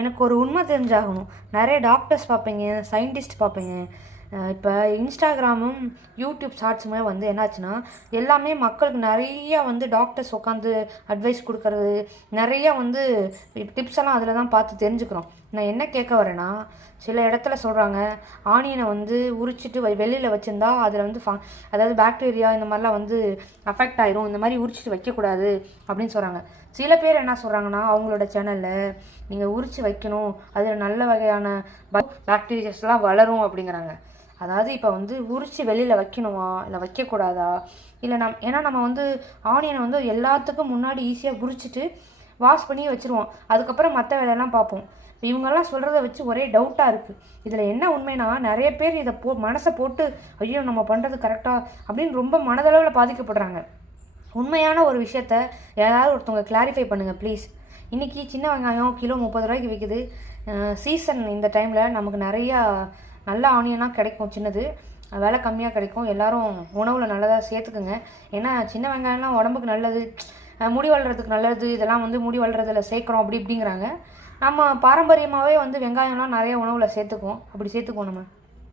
எனக்கு ஒரு உண்மை தெரிஞ்சாகணும். நிறைய டாக்டர்ஸ் பார்ப்பீங்க, சயின்டிஸ்ட் பார்ப்பீங்க. இப்போ இன்ஸ்டாகிராமும் யூடியூப் ஷார்ட்ஸுமே வந்து என்னாச்சுன்னா எல்லாமே மக்களுக்கு நிறையா வந்து டாக்டர்ஸ் உட்காந்து அட்வைஸ் கொடுக்கறது, நிறையா வந்து டிப்ஸ் எல்லாம் அதில் தான் பார்த்து தெரிஞ்சுக்கிறோம். நான் என்ன கேட்க வரேன்னா, சில இடத்துல சொல்கிறாங்க ஆனியனை வந்து உரிச்சிட்டு வெளியில் வச்சுருந்தா அதில் வந்து அதாவது பாக்டீரியா இந்த மாதிரிலாம் வந்து அஃபெக்ட் ஆயிரும், இந்த மாதிரி உரிச்சிட்டு வைக்கக்கூடாது அப்படின்னு சொல்கிறாங்க. சில பேர் என்ன சொல்கிறாங்கன்னா அவங்களோட சேனலில் நீங்கள் உரித்து வைக்கணும், அதில் நல்ல வகையான பாக்டீரியாஸ்லாம் வளரும் அப்படிங்கிறாங்க. அதாவது இப்போ வந்து உரித்து வெளியில் வைக்கணுமா இல்லை வைக்கக்கூடாதா, இல்லை ஏன்னா நம்ம வந்து ஆனியனை வந்து எல்லாத்துக்கும் முன்னாடி ஈஸியாக உரிச்சிட்டு வாஷ் பண்ணி வச்சுருவோம், அதுக்கப்புறம் மற்ற வேலையெல்லாம் பார்ப்போம். இப்போ இவங்கெல்லாம் சொல்கிறத வச்சு ஒரே டவுட்டாக இருக்குது. இதில் என்ன உண்மைனா நிறைய பேர் இதை மனசை போட்டு ஐயோ நம்ம பண்ணுறது கரெக்டாக அப்படின்னு ரொம்ப மனதளவில் பாதிக்கப்படுறாங்க. உண்மையான ஒரு விஷயத்த யாராவது ஒருத்தவங்க கிளாரிஃபை பண்ணுங்கள் ப்ளீஸ். இன்றைக்கி சின்ன வெங்காயம் கிலோ 30 ரூபாய்க்கு விற்கிது. சீசன் இந்த டைமில் நமக்கு நிறையா நல்ல ஆனியனாக கிடைக்கும், சின்னது விலை கம்மியாக கிடைக்கும். எல்லோரும் உணவில் நல்லதாக சேர்த்துக்குங்க. ஏன்னா சின்ன வெங்காயம்லாம் உடம்புக்கு நல்லது, முடி வளர்கிறதுக்கு நல்லது, இதெல்லாம் வந்து முடி வளர்கிறதுல சேர்க்குறோம் அப்படி இப்படிங்கிறாங்க. நம்ம பாரம்பரியமாகவே வந்து வெங்காயம்லாம் நிறைய உணவில் சேர்த்துக்குவோம், அப்படி சேர்த்துக்குவோம் நம்ம.